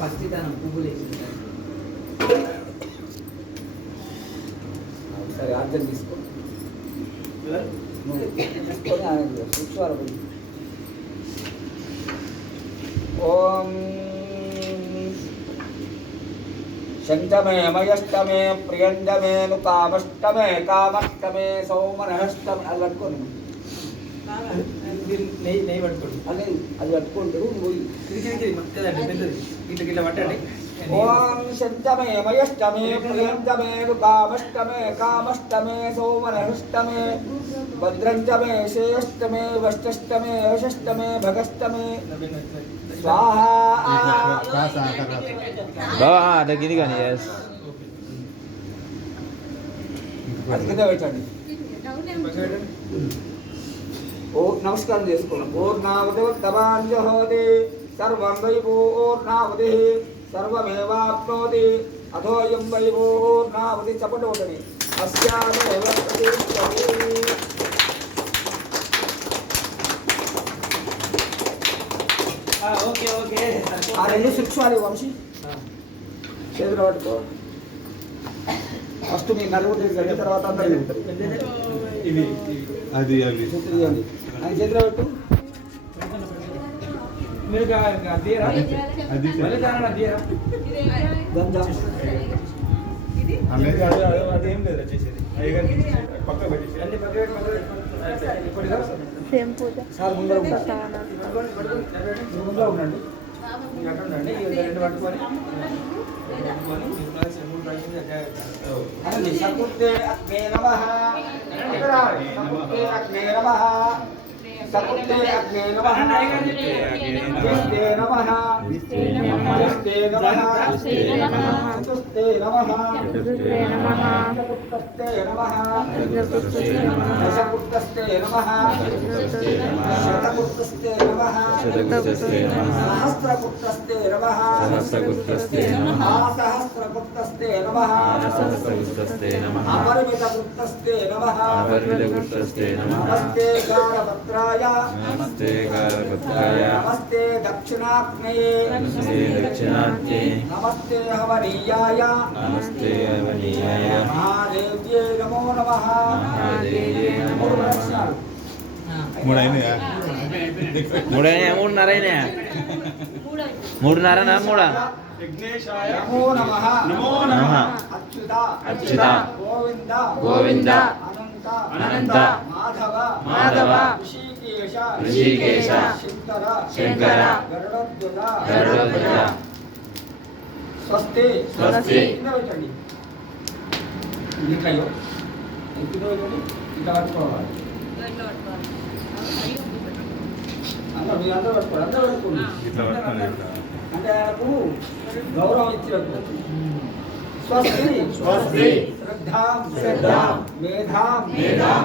భక్తితనం పువ్వులు సరే అర్థం తీసుకో తీసుకొని సూక్ష్మాలు ఓం శంతమే మయష్టమే ప్రియంజమే కామష్టమే కామష్టమే సౌమనహష్టమే అది పట్టుకోండి నెయ్యి పట్టుకోండి అదే అది పట్టుకుంటారు ఇట్లా పట్టండి ఓం శంతమే మయష్టమే ప్రియంజమే కామష్టమే కామష్టమే సౌమనహష్టమే భద్రంజమే శ్రేష్టమే వష్టష్టమే వశష్టమే భగష్టమే bawa ada gini kan yes అది కింద పెట్టండి ఓ నమస్కారం చేసుకోండి పూర్ణావతివత్తమాంజహోతి సర్వం వై పూర్ణావతి సర్వమేవాప్నోతి అథోయం వై పూర్ణావతి చపటోటని అస్యామేవ ప్రతిష్టతి ఓకే ఓకే ఆ రెండు శిక్షాలు వంశీ చేతులు పట్టుకో ఫస్ట్ మీ నలుగురు గడిచిన తర్వాత అందరూ తింటారు ఇవి అది అవి చేతులు ఇవ్వండి ఆయన చేతిలో పెట్టు మీరు దీరా అది మళ్ళీ దాని దీరా గంజా అదేం లేదు చేసేది పక్క పెట్టేసి అన్ని పక్క పెట్టి ఇప్పుడు సార్ ముందర ముందర ఉండండి రెండు పట్టుకొని సకుతే అగ్నే నమః సకుతే అగ్నే నమః సకుతే అగ్నే నమః విష్ణే నమః విష్ణే నమః చతుస్తే నమః చతుస్తే నమః దశకుప్తస్తే నమః శతకుప్తస్తే నమః సహస్రకుప్తస్తే నమః సహస్రకుప్తస్తే నమః అపరిమితకుప్తస్తే నమః నమస్తే గాఢపత్రాయ नमस्ते गारपत्राय नमस्ते दक्षिणाग्नये नमस्ते हवनीयाय नमस्ते हवनीयाय महादेव्ये नमो नमः మూడున్నరైనా మూడున్నరనా మూడా విఘ్నేశాయ नमो नमः నమో నమః अच्युत अच्युत गोविंद गोविंद अनंत अनंत माधव माधव ऋषिकेश ऋषिकेश शंकर शंकर गरुडध्वज गरुडध्वज स्वस्ति स्वस्ति పెట్టండి ఇట్లయో ఇట్లా ఇట్లా పట్టుకోవాలి అందరూ మీరు అందరూ పట్టుకోండి అందరూ పట్టుకోండి ఇట్లా పట్టుకోండి అంటే ఆయనకు గౌరవం ఇచ్చినట్టు స్వస్తి స్వస్తి శ్రద్ధాం శ్రద్ధాం మేధాం మేధాం